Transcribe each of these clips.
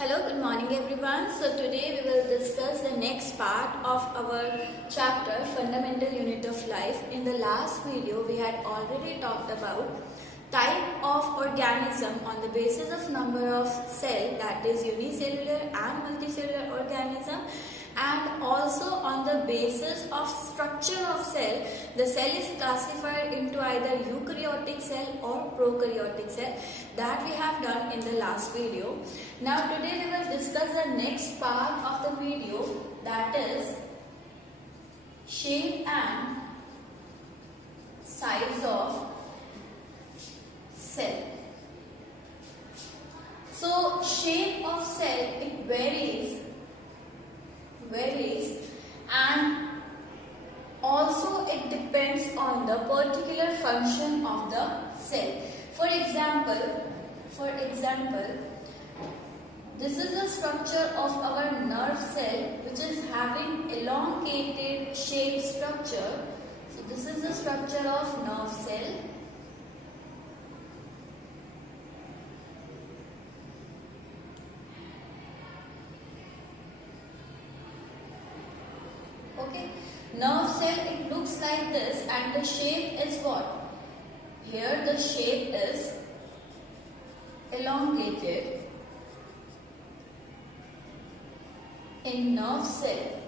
Hello, good morning everyone. So today we will discuss the next part of our chapter Fundamental Unit of Life. In the last video we had already talked about type of organism on the basis of number of cell, that is unicellular and multicellular organism, and also on the basis of structure of cell. The cell is classified into either eukaryotic cell or prokaryotic cell, that we have done in the last video. Now today we will discuss the next part of the video, that is shape and size of cell. So shape of cell, it varies and also it depends on the particular function of the cell. For example, this is the structure of our nerve cell, which is having elongated shape structure. So this is the structure of nerve cell. Okay, nerve cell, it looks like this, and the shape is what? Here the shape is elongated in nerve cell.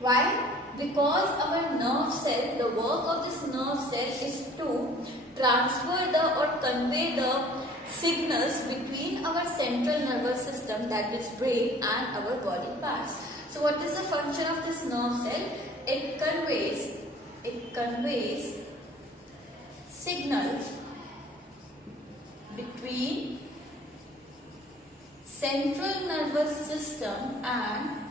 Why? Because our nerve cell, the work of this nerve cell is to transfer or convey the signals between our central nervous system, that is brain, and our body parts. So what is the function of this nerve cell? It conveys signals between central nervous system and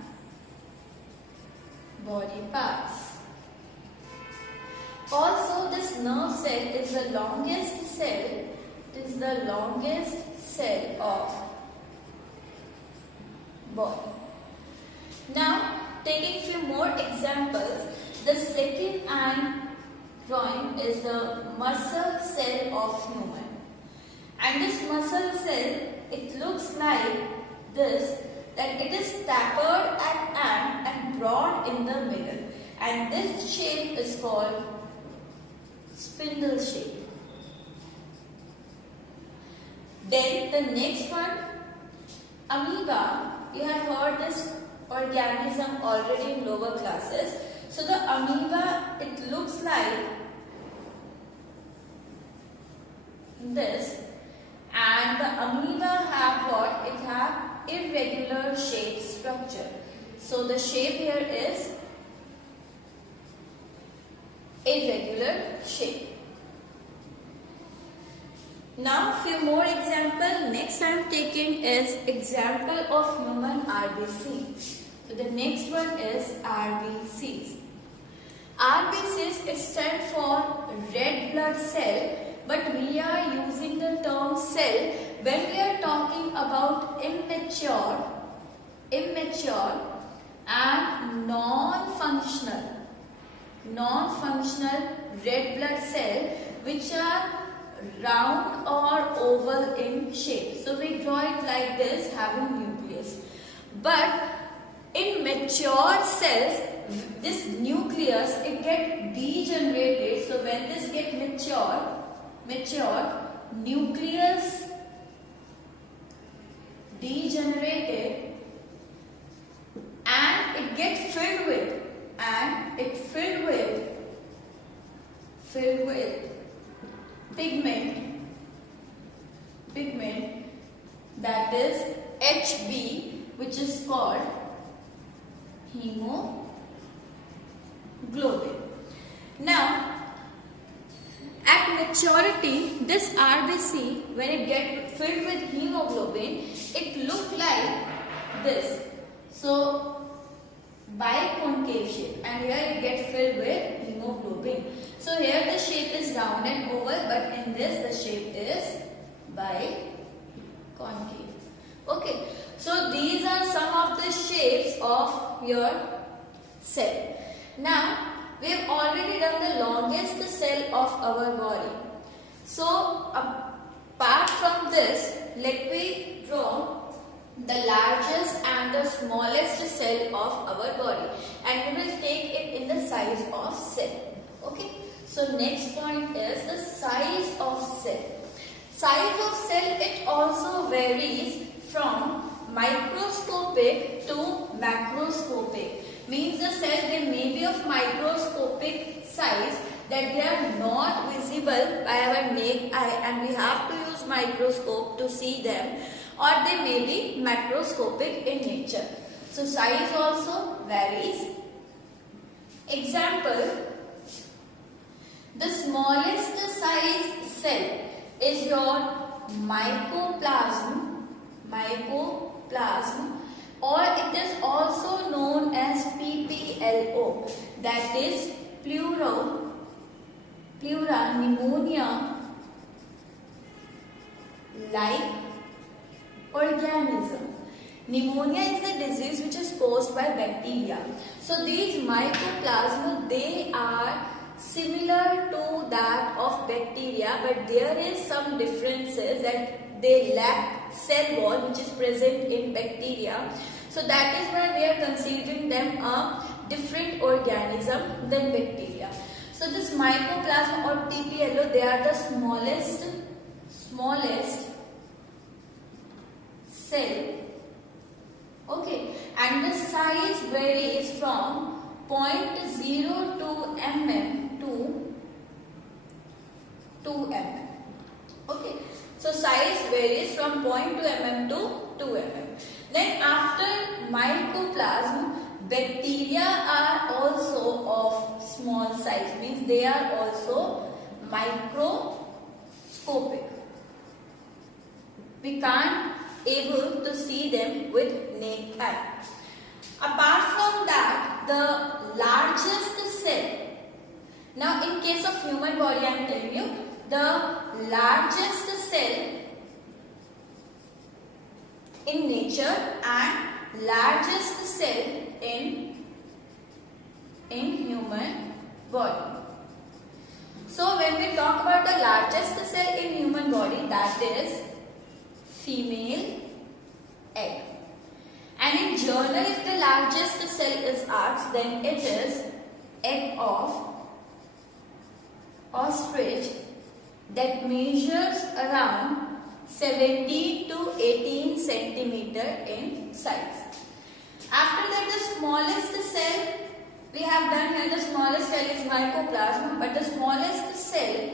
body parts. Also, this nerve cell is the longest cell. It is the longest cell of body. Now, taking few more examples, the second I'm drawing is the muscle cell of human. And this muscle cell, it looks like this, that it is tapered at end and broad in the middle. And this shape is called spindle shape. Then the next one, amoeba. You have heard this organism already in lower classes. So the amoeba, it looks like this, and the amoeba have what? It have irregular shape structure. So the shape here is irregular shape. Now few more example. Next I am taking is example of human RBC. So the next one is RBCs. RBCs, it stands for red blood cell, but we are using the term cell when we are talking about immature and non-functional red blood cell, which are round or oval in shape. So we draw it like this, having nucleus. But in mature cells, this nucleus, it get degenerated. So when this get mature, nucleus degenerated, and it get filled with pigment, that is HB, which is called hemoglobin. Now, at maturity, this RBC, when it gets filled with hemoglobin, it look like this. So, biconcave shape, and here it gets filled with hemoglobin. So here the shape is round and oval, but in this the shape is biconcave. Okay, so these are some of the shapes of your cell. Now we have already done the longest cell of our body. So apart from this, let me draw the largest and the smallest cell of our body, and we will take it in the size of cell. Okay, so next point is the size of cell. Size of cell, it also varies from microscopic to macroscopic. Means the cell, they may be of microscopic size, that they are not visible by our naked eye and we have to use microscope to see them, or they may be macroscopic in nature. So size also varies. Example, the smallest size cell is your mycoplasm, or it is also known as PPLO, that is pleura pneumonia like organism. Pneumonia is the disease which is caused by bacteria. So these mycoplasma, they are similar to that of bacteria, but there is some differences, that they lack cell wall which is present in bacteria. So that is why we are considering them a different organism than bacteria. So this mycoplasma or TPLO, they are the smallest cell. Okay, and the size varies from 0.02 mm to 2 mm. Okay, so size varies from 0.2 mm to 2 mm. Then after mycoplasm, bacteria are also of small size, means they are also microscopic. We can't able to see them with naked eye. Apart from that, the largest cell. Now in case of human body, I am telling you, the largest cell in nature and largest cell in human body. So when we talk about the largest cell in human body, that is female egg. And in journal, if the largest cell is asked, then it is egg of ostrich, that measures around 17 to 18 centimeter in size. After that, the smallest cell we have done here, the smallest cell is mycoplasma, but the smallest cell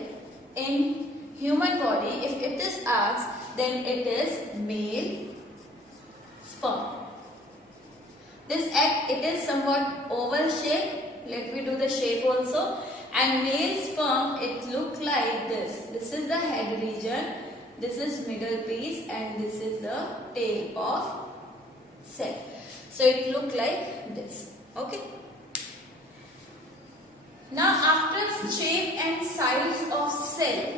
in human body, if it is asked, then it is male sperm. This egg, it is somewhat oval shape. Let me do the shape also. And male sperm, it looks like this. This is the head region, this is middle piece, and this is the tail of cell. So it looks like this. Okay. Now after shape and size of cell,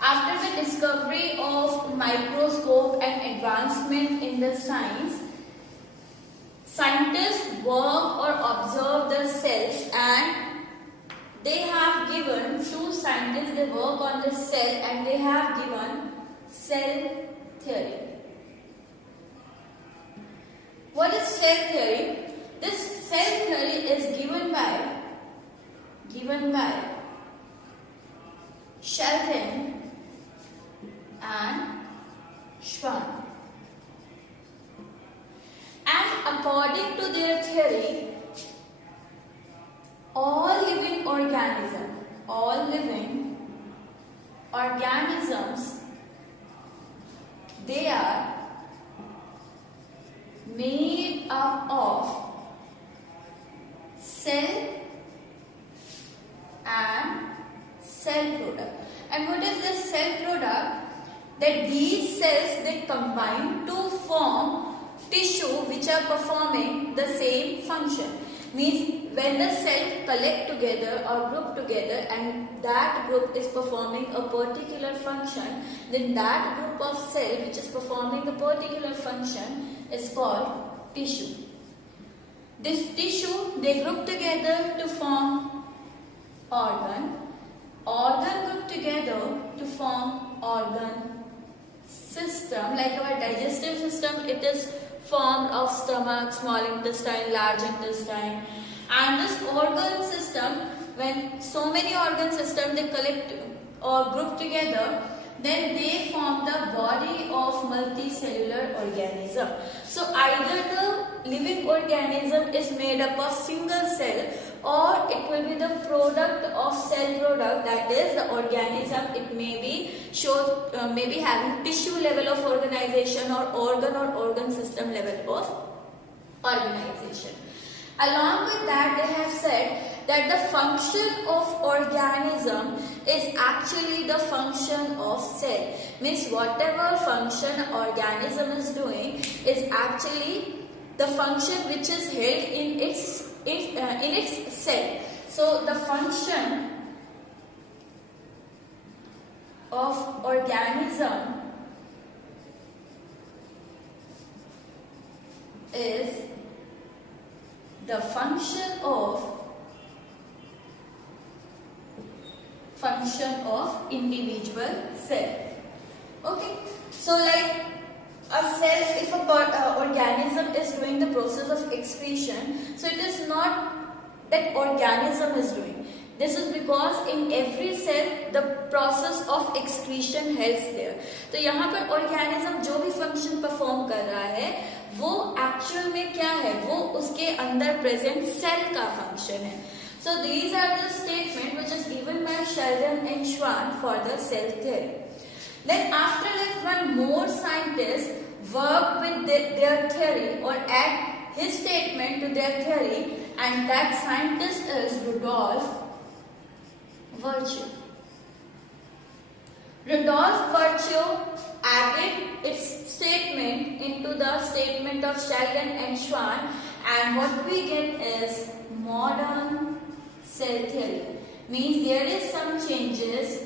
after the discovery of microscope and advancement in the science, scientists work or observe the cells, and they have given, two scientists, they work on the cell and they have given cell theory. What is cell theory? This cell theory is given by Sheldon and Schwann. And according to their theory, all living organisms, they are made up of cell and cell product. And what is this cell product? That these cells, they combine to form tissue which are performing the same function. Means when the cell collect together or group together and that group is performing a particular function, then that group of cell which is performing a particular function is called tissue. This tissue, they group together to form organ group together to form organ system, like our digestive system, it is formed of stomach, small intestine, large intestine, and this organ system, when so many organ systems they collect or group together, then they form the body of multicellular organism. So either the living organism is made up of single cell, or it will be the product of cell product, that is the organism. It may be maybe having tissue level of organization or organ system level of organization. Along with that, they have said that the function of organism is actually the function of cell. Means whatever function organism is doing is actually the function which is held in its cell. So the function of organism is the function of individual cell. Okay, so like a cell, if a organism is doing the process of excretion, so it is not that organism is doing. This is because in every cell the process of excretion helps there. तो यहाँ पर organism जो भी function perform कर रहा है वो actual में क्या है, वो उसके अंदर present cell का function है. So these are the statement which is given by Sheldon and Schwann for the cell theory. Then after like one more scientist worked with their theory or add his statement to their theory, and that scientist is Rudolf Virchow. Rudolf Virchow added its statement into the statement of Sheldon and Schwann, and what we get is modern cell theory. Means there is some changes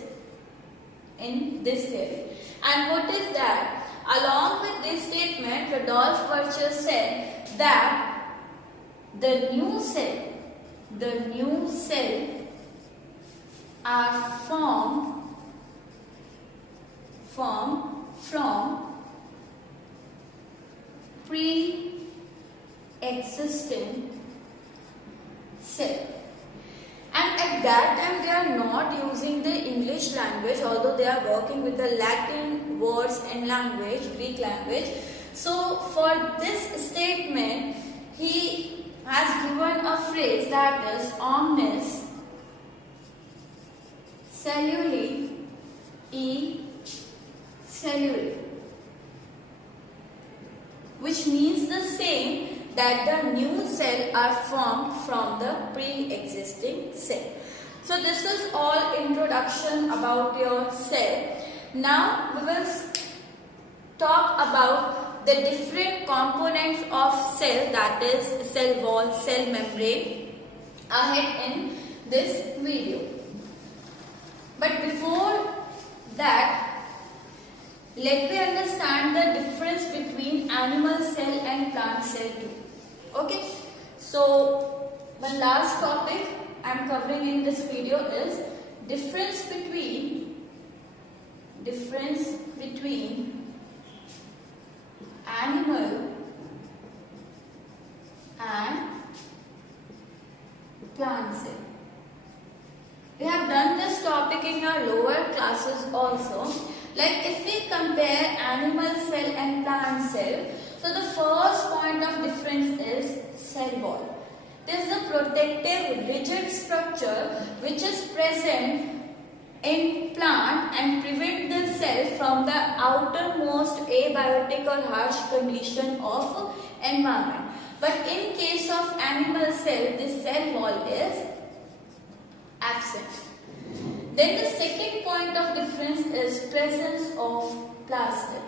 in this theory. And what is that? Along with this statement, Rudolf Virchow said that the new cell are formed from pre-existing cell. And at that time they are not using the English language, although they are working with the Latin words and language, Greek language. So for this statement, he has given a phrase that is omnis celluli e celluli, which means the same, that the new cell are formed from the pre-existing cell. So this is all introduction about your cell. Now we will talk about the different components of cell, that is cell wall, cell membrane, ahead in this video. But before that, let me understand the difference between animal cell and plant cell too. Okay, so one last topic I am covering in this video is difference between animal and plant cell. We have done this topic in your lower classes also. Like if we compare animal cell and plant cell, so the first point of difference is cell wall. It is the protective rigid structure which is present in plant and prevent the cell from the outermost abiotic or harsh condition of environment. But in case of animal cell, this cell wall is absent. Then the second point of difference is presence of plastid.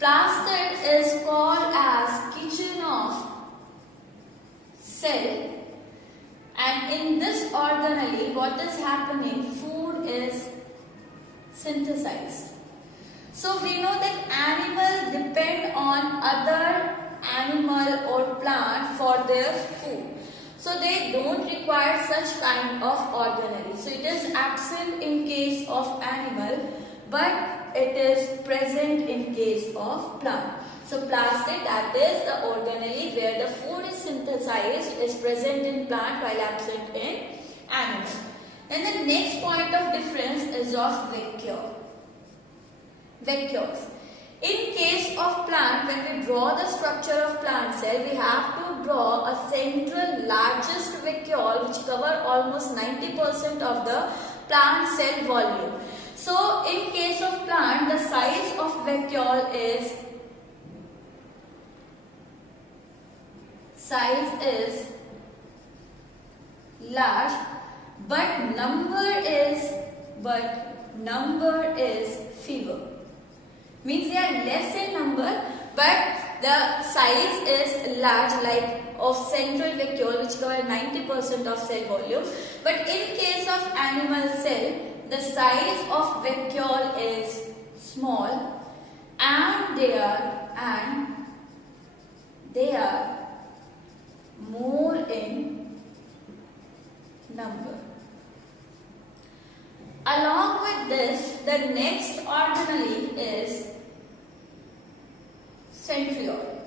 Plastid is called as kitchen of cell, and in this organelle what is happening, food is synthesized. So we know that animals depend on other animal or plant for their food. So they don't require such kind of organelle. So it is absent in case of animal, but it is present in case of plant. So plastid, that is the organelle where the food is synthesized, is present in plant while absent in animals. Then the next point of difference is of vacuole. Vacuoles. In case of plant, when we draw the structure of plant cell, we have to draw a central largest vacuole which cover almost 90% of the plant cell volume. So in case of plant, the size of vacuole is large, but number is fewer. Means they are less in number, but the size is large, like of central vacuole which cover 90% of cell volume. But in case of animal cell, the size of vacuole is small, and they are more in number. Along with this, the next organelle is centriole.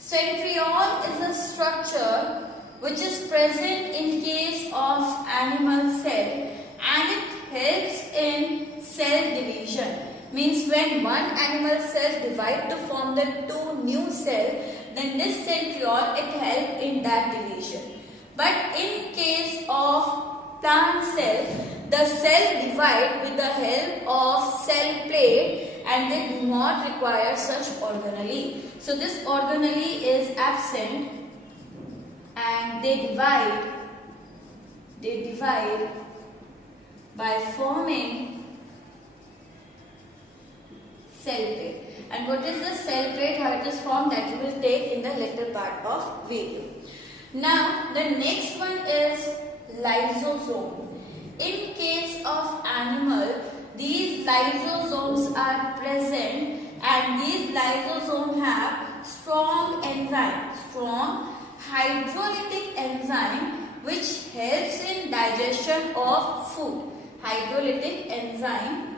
Centriole is a structure which is present in case of animal cell, and it helps in cell division. Means when one animal cell divide to form the two new cell, then this centriole, it helps in that division. But in case of plant cell, the cell divide with the help of cell plate, and they do not require such organelle. So this organelle is absent, and they divide by forming cell plate. And what is the cell plate, how it is formed, that we will take in the later part of video. Now the next one is lysosome. In case of animal, these lysosomes are present, and these lysosomes have strong hydrolytic enzyme which helps in digestion of food. Hydrolytic enzyme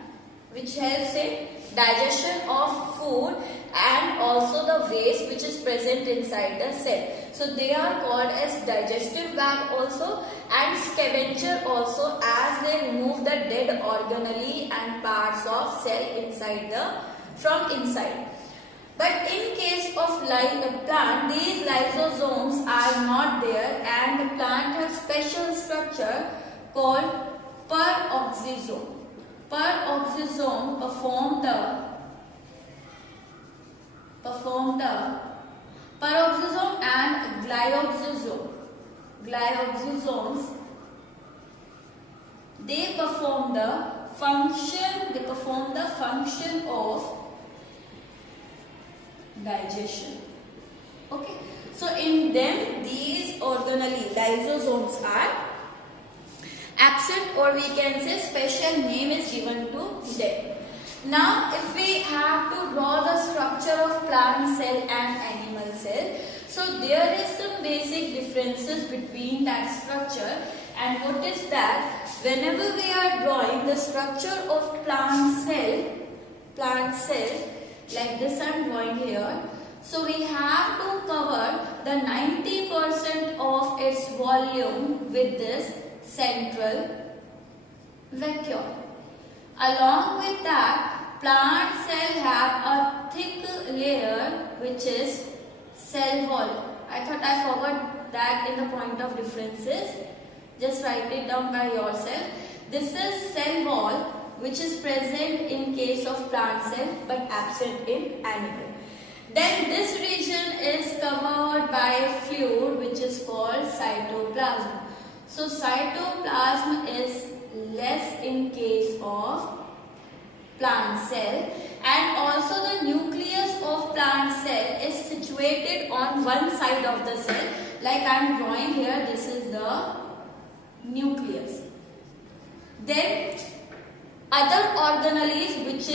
which helps in digestion of food and also the waste which is present inside the cell. So they are called as digestive bag also and scavenger also, as they remove the dead organelle and parts of cell from inside. But in case of plant, these lysosomes are not there, and the plant has special structure called peroxisome. Peroxisome perform the peroxisome and glyoxysomes, they perform the function of digestion. Okay, so in them these organelle lysosomes are absent, or we can say special name is given to them. Now if we have to draw the structure of plant cell and animal cell, so there is some basic differences between that structure. And what is that? Whenever we are drawing the structure of plant cell like this I am drawing here, so we have to cover the 90% of its volume with this central vacuole. Along with that, plant cell have a thick layer which is cell wall. I thought I forgot that in the point of differences. Just write it down by yourself. This is cell wall which is present in case of plant cell but absent in animal. Then this region is covered by fluid which is called cytoplasm. So cytoplasm is less in case of plant cell, and also the nucleus of plant cell is situated on one side of the cell. Like I am drawing here, this is the nucleus. Then other organelles which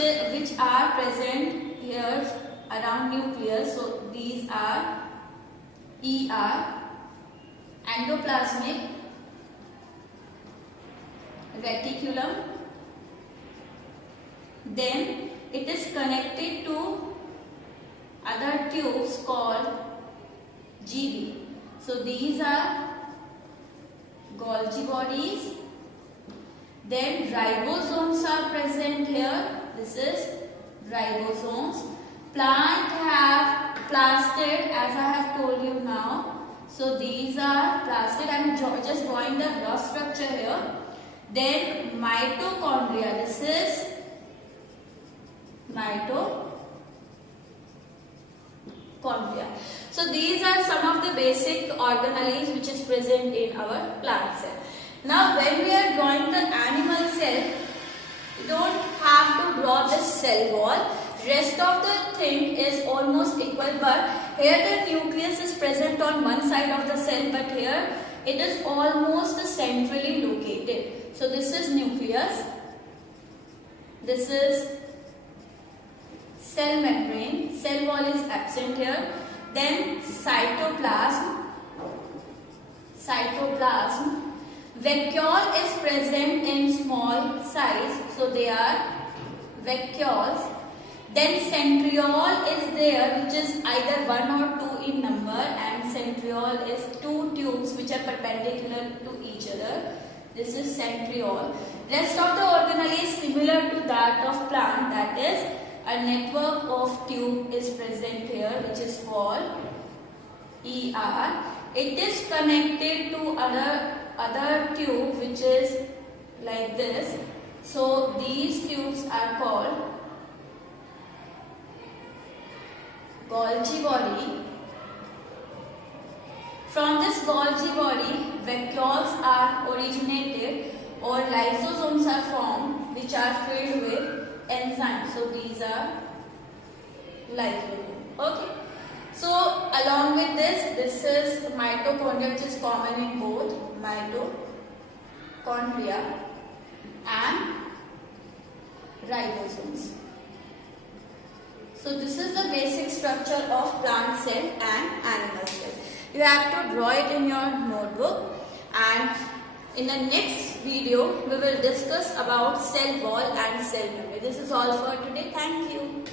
are present here around nucleus, so these are endoplasmic reticulum, Then it is connected to other tubes called GB. So these are Golgi bodies. Then ribosomes are present here. This is ribosomes. Plant have plastid, as I have told you now. So these are plastid. I am just drawing the rough structure here. Then mitochondria. This is mitochondria. So these are some of the basic organelles which is present in our plant cell. Now when we are drawing the animal cell, you don't have to draw the cell wall. Rest of the thing is almost equal, but here the nucleus is present on one side of the cell, but here it is almost centrally located. So this is nucleus. This is cell membrane. Cell wall is absent here. Then cytoplasm. Vacuole is present in small size, so they are vacuoles. Then centriole is there, which is either 1 or 2 in number, and centriole is 2 tubes which are perpendicular to each other. This is centriole. Rest of the organelle is similar to that of plant, that is a network of tube is present here, which is called ER. It is connected to other tube which is like this. So these tubes are called Golgi body. From this Golgi body, vacuoles are originated or lysosomes are formed which are filled with enzymes. So these are lysosomes. Okay. So along with this is mitochondria, which is common in both mitochondria and ribosomes. So this is the basic structure of plant cell and animal cell. You have to draw it in your notebook, and in the next video we will discuss about cell wall and cell membrane. This is all for today. Thank you.